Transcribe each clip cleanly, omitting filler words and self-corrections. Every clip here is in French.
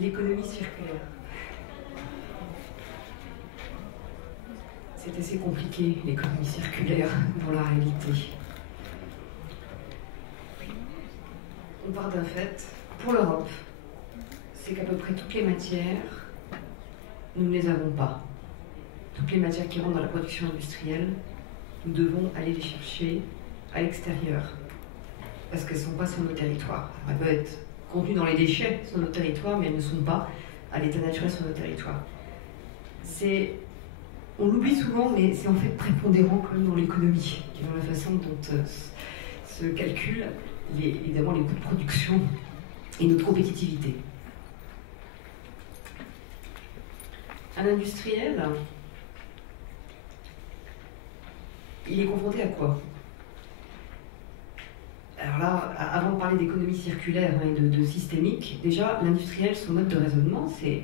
l'économie circulaire. C'est assez compliqué, l'économie circulaire, dans la réalité. On part d'un fait, pour l'Europe, c'est qu'à peu près toutes les matières, nous ne les avons pas. Toutes les matières qui rentrent dans la production industrielle, nous devons aller les chercher à l'extérieur, parce qu'elles ne sont pas sur nos territoires. Elles peuvent être contenues dans les déchets sur nos territoires, mais elles ne sont pas à l'état naturel sur nos territoires. On l'oublie souvent, mais c'est en fait prépondérant quand même dans l'économie, dans la façon dont se calculent évidemment les coûts de production et notre compétitivité. Un industriel, il est confronté à quoi? Alors là, avant de parler d'économie circulaire et de systémique, déjà, l'industriel, son mode de raisonnement, c'est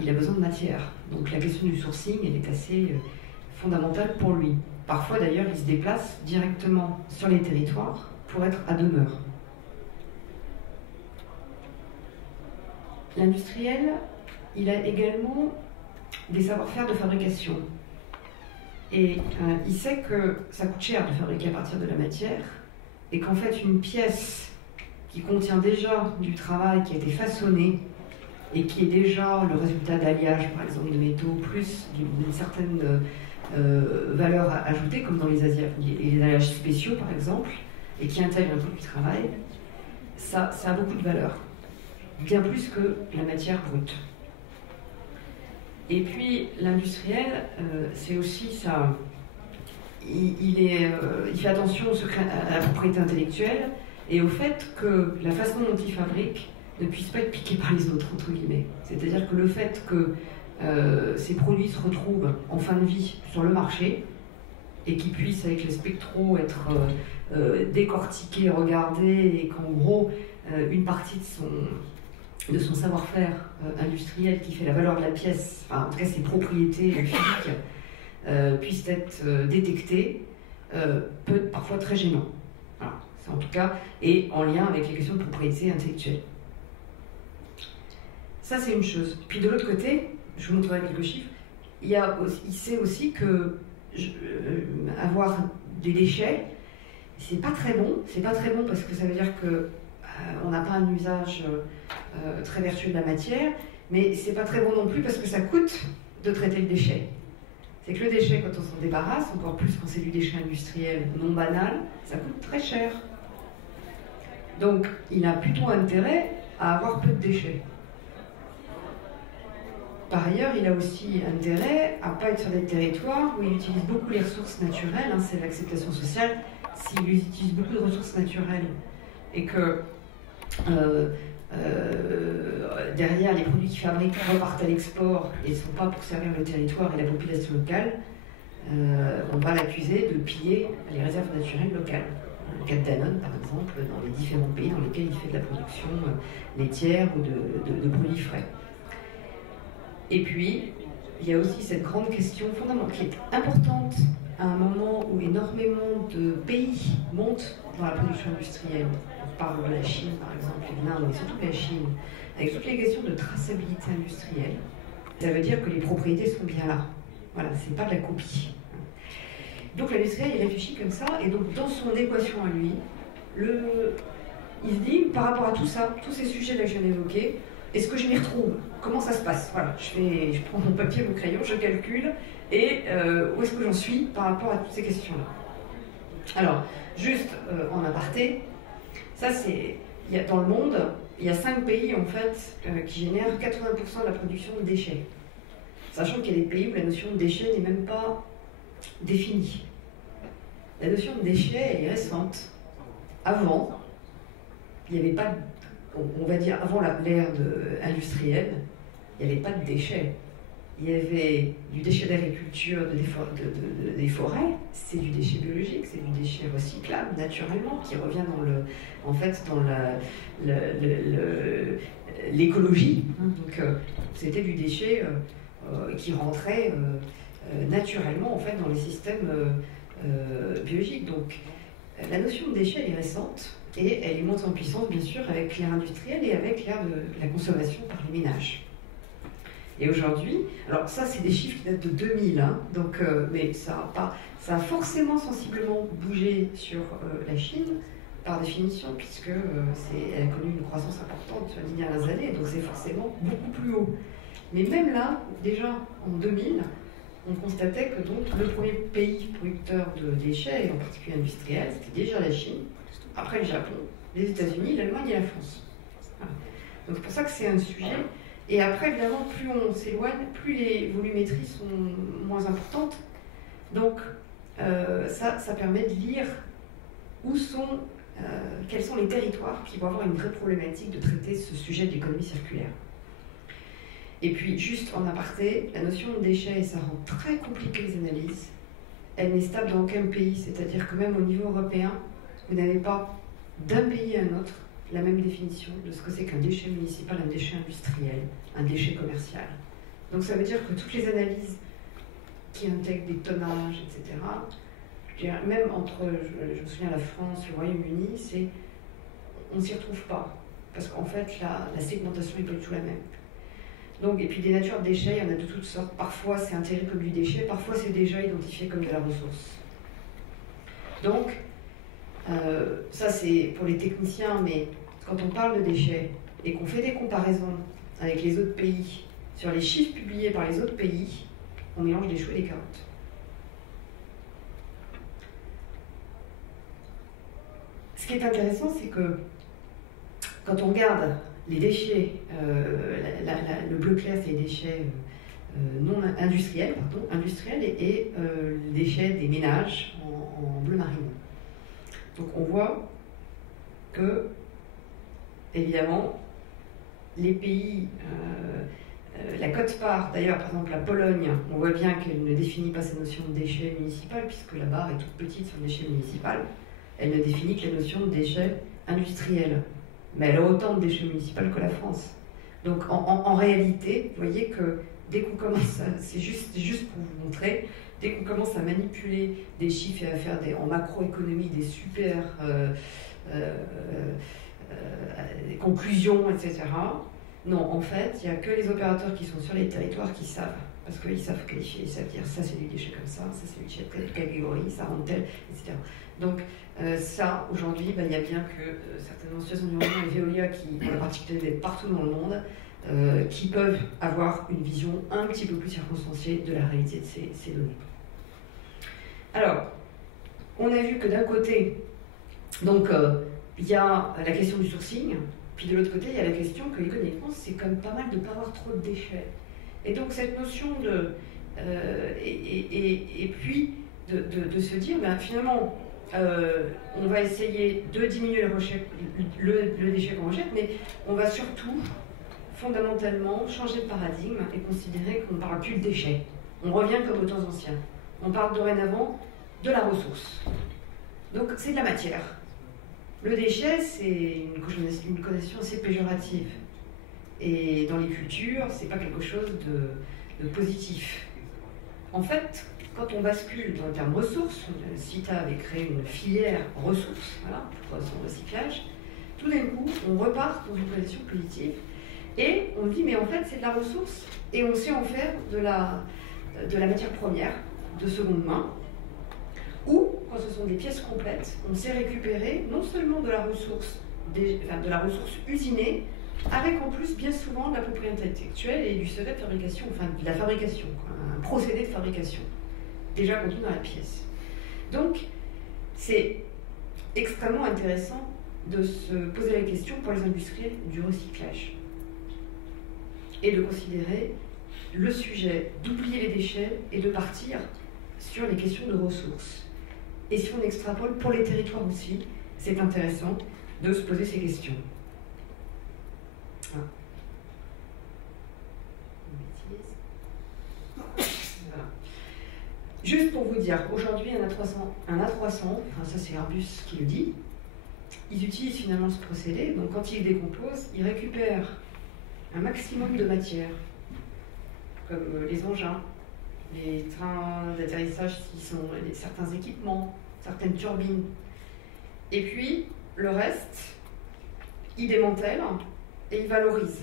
il a besoin de matière. Donc la question du sourcing, elle est assez fondamentale pour lui. Parfois, d'ailleurs, il se déplace directement sur les territoires pour être à demeure. L'industriel, il a également des savoir-faire de fabrication. Et il sait que ça coûte cher de fabriquer à partir de la matière, et qu'en fait, une pièce qui contient déjà du travail qui a été façonné, et qui est déjà le résultat d'alliage, par exemple, de métaux, plus d'une certaine valeur ajoutée, comme dans les alliages spéciaux, par exemple, et qui intègrent un peu du travail, ça a beaucoup de valeur, bien plus que la matière brute. Et puis, l'industriel, c'est aussi ça. Il fait attention au secret, à la propriété intellectuelle et au fait que la façon dont il fabrique ne puisse pas être piqué par les autres, entre guillemets. C'est-à-dire que le fait que ces produits se retrouvent en fin de vie sur le marché et qu'ils puissent, avec les spectros, être décortiqués, regardés, et qu'en gros, une partie de son savoir-faire industriel qui fait la valeur de la pièce, enfin, en tout cas ses propriétés physiques, puissent être détectées, peut être parfois très gênant. Voilà. C'est en tout cas, et en lien avec les questions de propriété intellectuelle. Ça, c'est une chose. Puis de l'autre côté, je vous montrerai quelques chiffres, il sait aussi que avoir des déchets, c'est pas très bon. C'est pas très bon parce que ça veut dire que on n'a pas un usage très vertueux de la matière, mais c'est pas très bon non plus parce que ça coûte de traiter le déchet. C'est que le déchet, quand on s'en débarrasse, encore plus quand c'est du déchet industriel non banal, ça coûte très cher. Donc, il a plutôt intérêt à avoir peu de déchets. Par ailleurs, il a aussi intérêt à ne pas être sur des territoires où il utilise beaucoup les ressources naturelles, hein, c'est l'acceptation sociale. S'il utilise beaucoup de ressources naturelles et que derrière les produits qu'il fabrique repartent à l'export et ne sont pas pour servir le territoire et la population locale, on va l'accuser de piller les réserves naturelles locales. Le cas de Danone, par exemple, dans les différents pays dans lesquels il fait de la production laitière ou de produits frais. Et puis, il y a aussi cette grande question fondamentale qui est importante à un moment où énormément de pays montent dans la production industrielle. On parle de la Chine, par exemple, et de l'Inde, mais surtout de la Chine, avec toutes les questions de traçabilité industrielle. Ça veut dire que les propriétés sont bien là. Voilà, c'est pas de la copie. Donc l'industriel, il réfléchit comme ça, et donc dans son équation à lui, il se dit, par rapport à tout ça, tous ces sujets-là que je viens d'évoquer, est-ce que je m'y retrouve? Comment ça se passe? Voilà, je prends mon papier, mon crayon, je calcule, et où est-ce que j'en suis par rapport à toutes ces questions-là? Alors, juste en aparté, ça c'est, dans le monde, il y a 5 pays en fait qui génèrent 80% de la production de déchets. Sachant qu'il y a des pays où la notion de déchet n'est même pas définie. La notion de déchet, elle est récente. Avant, il n'y avait pas, on va dire avant l'ère industrielle, il n'y avait pas de déchets. Il y avait du déchet d'agriculture, des forêts, c'est du déchet biologique, c'est du déchet recyclable naturellement, qui revient dans l'écologie. Donc c'était du déchet qui rentrait naturellement en fait dans les systèmes biologiques. Donc la notion de déchet elle est récente, Et elle y monte en puissance, bien sûr, avec l'ère industrielle et avec l'ère de la consommation par les ménages. Et aujourd'hui, alors ça, c'est des chiffres qui datent de 2000, hein, donc, mais ça a forcément sensiblement bougé sur la Chine, par définition, puisque elle a connu une croissance importante sur les dernières années, donc c'est forcément beaucoup plus haut. Mais même là, déjà en 2000, on constatait que donc, le premier pays producteur de déchets, et en particulier industriels, c'était déjà la Chine, après le Japon, les États-Unis, l'Allemagne et la France. Voilà. Donc c'est pour ça que c'est un sujet. Et après, évidemment, plus on s'éloigne, plus les volumétries sont moins importantes. Donc ça permet de lire quels sont les territoires qui vont avoir une vraie problématique de traiter ce sujet de l'économie circulaire. Et puis, juste en aparté, la notion de déchets, ça rend très compliqué les analyses. Elle n'est stable dans aucun pays, c'est-à-dire que même au niveau européen, vous n'avez pas d'un pays à un autre la même définition de ce que c'est qu'un déchet municipal, un déchet industriel, un déchet commercial. Donc ça veut dire que toutes les analyses qui intègrent des tonnages, etc., je dirais, même entre, je me souviens, la France, le Royaume-Uni, on ne s'y retrouve pas. Parce qu'en fait, la segmentation n'est pas du tout la même. Donc, et puis des natures de déchets, il y en a de toutes sortes. Parfois, c'est intégré comme du déchet, parfois, c'est déjà identifié comme de la ressource. Donc, ça, c'est pour les techniciens, mais quand on parle de déchets et qu'on fait des comparaisons avec les autres pays, sur les chiffres publiés par les autres pays, on mélange des choux et des carottes. Ce qui est intéressant, c'est que quand on regarde les déchets, le bleu clair, c'est les déchets non industriels, et les déchets des ménages en bleu marine. Donc on voit que, évidemment, les pays, la quote-part, d'ailleurs, par exemple la Pologne, on voit bien qu'elle ne définit pas sa notion de déchet municipal, puisque la barre est toute petite sur le déchet municipal. Elle ne définit que la notion de déchet industriel. Mais elle a autant de déchets municipaux que la France. Donc en réalité, vous voyez que dès qu'on commence, c'est juste pour vous montrer, dès qu'on commence à manipuler des chiffres et à faire en macroéconomie des super conclusions, etc., non, en fait, il n'y a que les opérateurs qui sont sur les territoires qui savent. Parce qu'ils savent qualifier, ils savent dire ça c'est du déchet comme ça c'est du déchet de telle catégorie, ça rentre tel, etc. Donc ça, aujourd'hui, il y a bien que certaines associations d'environnement et Veolia qui ont la particularité d'être partout dans le monde, qui peuvent avoir une vision un petit peu plus circonstanciée de la réalité de ces données. Alors, on a vu que d'un côté, donc, il y a la question du sourcing, puis de l'autre côté, il y a la question que économiquement, c'est quand même pas mal de ne pas avoir trop de déchets. Et donc cette notion de... et puis de se dire, ben, finalement, on va essayer de diminuer le déchet qu'on rejette, mais on va surtout, fondamentalement, changer de paradigme et considérer qu'on ne parle plus de déchets. On revient comme aux temps anciens. On parle dorénavant de la ressource. Donc c'est de la matière. Le déchet, c'est une connotation assez péjorative. Et dans les cultures, c'est pas quelque chose de positif. En fait, quand on bascule dans le terme ressources, CITA avait créé une filière ressources, voilà, pour son recyclage, tout d'un coup, on repart dans une connotation positive et on dit, mais en fait, c'est de la ressource et on sait en faire de la matière première, de seconde main, ou, quand ce sont des pièces complètes, on sait récupérer non seulement de la ressource usinée, avec en plus bien souvent de la propriété intellectuelle et du secret de fabrication, enfin de la fabrication, quoi, un procédé de fabrication, déjà contenu dans la pièce. Donc, c'est extrêmement intéressant de se poser la question pour les industriels du recyclage et de considérer le sujet d'oublier les déchets et de partir sur les questions de ressources. Et si on extrapole pour les territoires aussi, c'est intéressant de se poser ces questions. Voilà. Juste pour vous dire, aujourd'hui, un A300, enfin ça c'est Airbus qui le dit, ils utilisent finalement ce procédé, donc quand ils décomposent, ils récupèrent un maximum de matière, comme les engins, les trains d'atterrissage qui sont certains équipements, certaines turbines. Et puis, le reste, il démantèle et il valorise.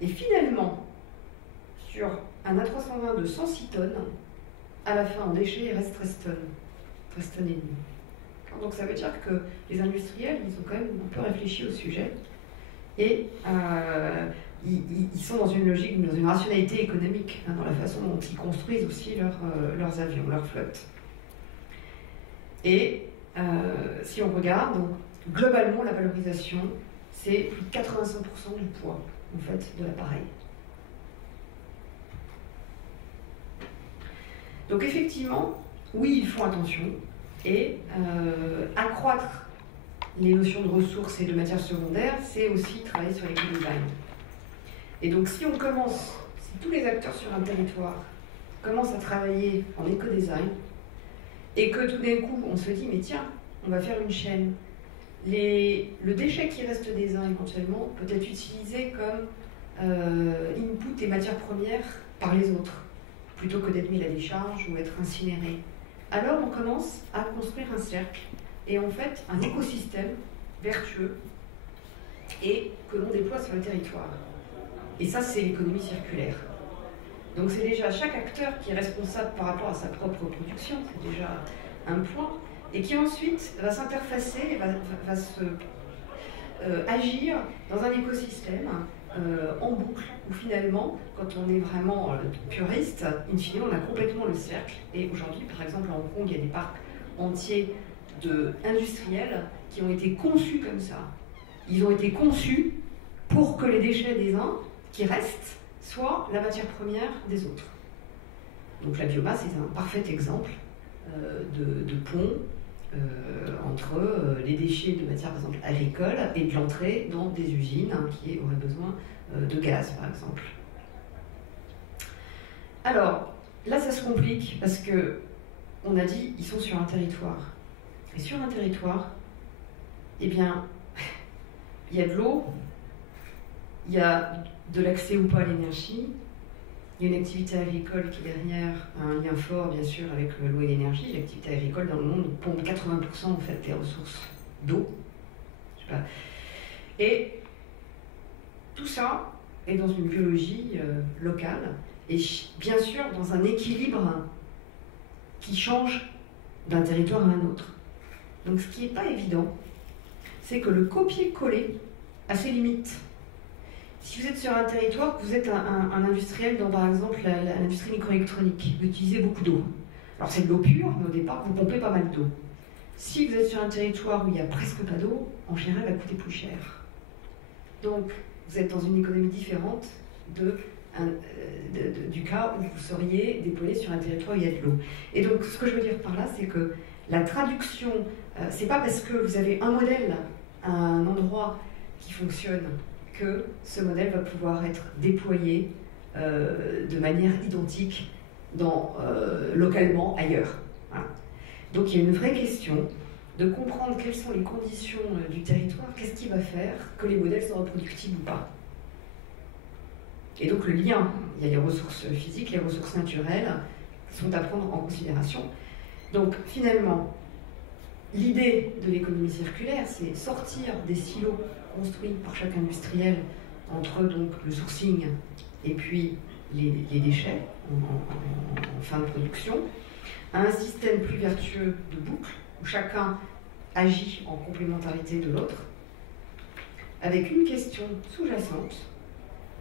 Et finalement, sur un A320 de 106 tonnes, à la fin en déchets, il reste 13 tonnes. 13 tonnes et demie. Donc ça veut dire que les industriels, ils ont quand même un peu réfléchi au sujet et ils sont dans une logique, dans une rationalité économique, dans la façon dont ils construisent aussi leurs avions, leurs flottes. Et si on regarde, donc, globalement, la valorisation, c'est plus de 85% du poids, en fait, de l'appareil. Donc effectivement, oui, ils font attention, et accroître les notions de ressources et de matières secondaires, c'est aussi travailler sur l'éco-design. Et donc si tous les acteurs sur un territoire commencent à travailler en éco-design, et que tout d'un coup on se dit, mais tiens, on va faire une chaîne, le déchet qui reste des uns éventuellement peut être utilisé comme input et matière première par les autres, plutôt que d'être mis à la décharge ou être incinéré. Alors on commence à construire un cercle et en fait un écosystème vertueux et que l'on déploie sur le territoire. Et ça, c'est l'économie circulaire. Donc c'est déjà chaque acteur qui est responsable par rapport à sa propre production, c'est déjà un point, et qui ensuite va s'interfacer, va agir dans un écosystème en boucle, où finalement, quand on est vraiment puriste, in fine, on a complètement le cercle. Et aujourd'hui, par exemple, à Hong Kong, il y a des parcs entiers industriels qui ont été conçus comme ça. Ils ont été conçus pour que les déchets des uns qui restent soient la matière première des autres. Donc la biomasse est un parfait exemple de pont entre les déchets de matière, par exemple, agricole et de l'entrée dans des usines qui auraient besoin de gaz, par exemple. Alors, là, ça se complique parce que on a dit ils sont sur un territoire. Et sur un territoire, eh bien, il y a de l'eau, il y a de l'accès ou pas à l'énergie, il y a une activité agricole qui derrière a un lien fort, bien sûr, avec l'eau et l'énergie. L'activité agricole dans le monde pompe 80% en fait des ressources d'eau. Et tout ça est dans une biologie locale et bien sûr dans un équilibre qui change d'un territoire à un autre. Donc ce qui n'est pas évident, c'est que le copier-coller a ses limites. Si vous êtes sur un territoire, vous êtes un industriel dans, par exemple, l'industrie microélectronique, vous utilisez beaucoup d'eau. Alors c'est de l'eau pure, mais au départ, vous pompez pas mal d'eau. Si vous êtes sur un territoire où il n'y a presque pas d'eau, en général, elle va coûter plus cher. Donc, vous êtes dans une économie différente du cas où vous seriez déployé sur un territoire où il y a de l'eau. Et donc, ce que je veux dire par là, c'est que la traduction, c'est pas parce que vous avez un modèle à un endroit qui fonctionne que ce modèle va pouvoir être déployé de manière identique localement ailleurs. Voilà. Donc il y a une vraie question de comprendre quelles sont les conditions du territoire, qu'est-ce qui va faire que les modèles sont reproductibles ou pas. Et donc le lien, il y a les ressources physiques, les ressources naturelles qui sont à prendre en considération. Donc finalement, l'idée de l'économie circulaire, c'est sortir des silos construits par chaque industriel entre donc le sourcing et puis les déchets en fin de production, à un système plus vertueux de boucle où chacun agit en complémentarité de l'autre, avec une question sous-jacente: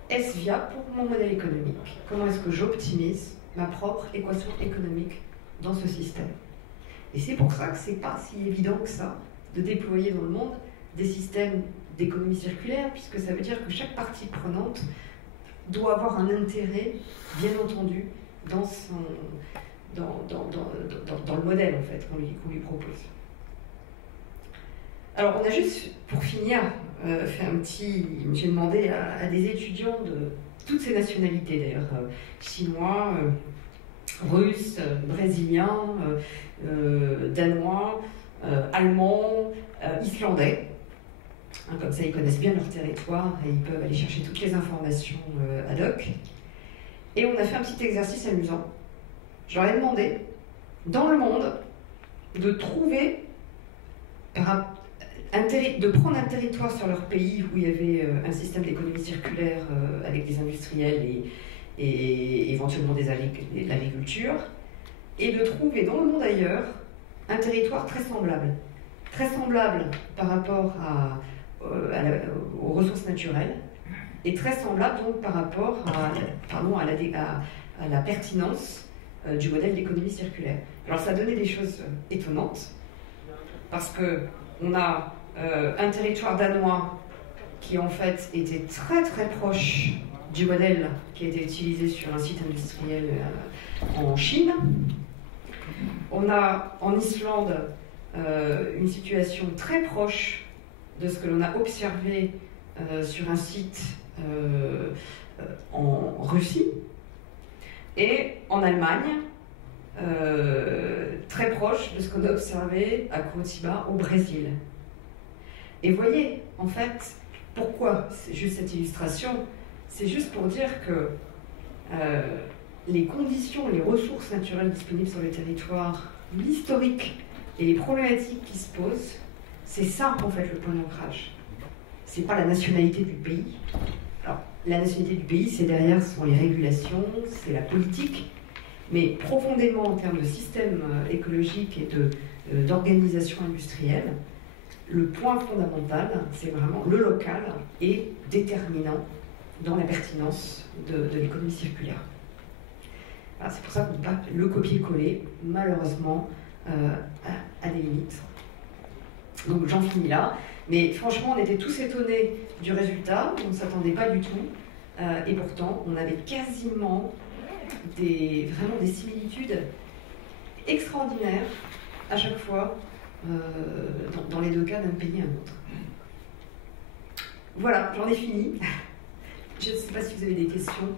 est-ce viable pour mon modèle économique? Comment est-ce que j'optimise ma propre équation économique dans ce système? Et c'est pour ça que c'est pas si évident que ça de déployer dans le monde des systèmes d'économie circulaire, puisque ça veut dire que chaque partie prenante doit avoir un intérêt, bien entendu, dans le modèle en fait, qu'on lui propose. Alors on a juste, pour finir, fait j'ai demandé à des étudiants de toutes ces nationalités d'ailleurs, chinois, russes, brésiliens, danois, allemands, islandais. Comme ça, ils connaissent bien leur territoire et ils peuvent aller chercher toutes les informations ad hoc. Et on a fait un petit exercice amusant. Je leur ai demandé, dans le monde, de trouver de prendre un territoire sur leur pays où il y avait un système d'économie circulaire avec des industriels et éventuellement de l'agriculture, et de trouver dans le monde ailleurs un territoire très semblable par rapport aux ressources naturelles, et très semblable donc par rapport à la pertinence du modèle d'économie circulaire. Alors ça donnait des choses étonnantes, parce qu'on a un territoire danois qui en fait était très très proche du modèle qui a été utilisé sur un site industriel en Chine. On a en Islande une situation très proche de ce que l'on a observé sur un site en Russie, et en Allemagne, très proche de ce qu'on a observé à Curitiba au Brésil. Et voyez, en fait, pourquoi c'est juste cette illustration? C'est juste pour dire que les conditions, les ressources naturelles disponibles sur le territoire, l'historique et les problématiques qui se posent, c'est ça en fait le point d'ancrage. C'est pas la nationalité du pays. Alors, la nationalité du pays, c'est derrière, ce sont les régulations, c'est la politique, mais profondément en termes de système écologique et d'organisation industrielle, le point fondamental, c'est vraiment le local est déterminant dans la pertinence de l'économie circulaire. Alors, c'est pour ça que le copier-coller, malheureusement, a des limites. Donc j'en finis là. Mais franchement, on était tous étonnés du résultat, on ne s'attendait pas du tout. Et pourtant, on avait quasiment vraiment des similitudes extraordinaires à chaque fois, dans les deux cas d'un pays à un autre. Voilà, j'en ai fini. Je ne sais pas si vous avez des questions.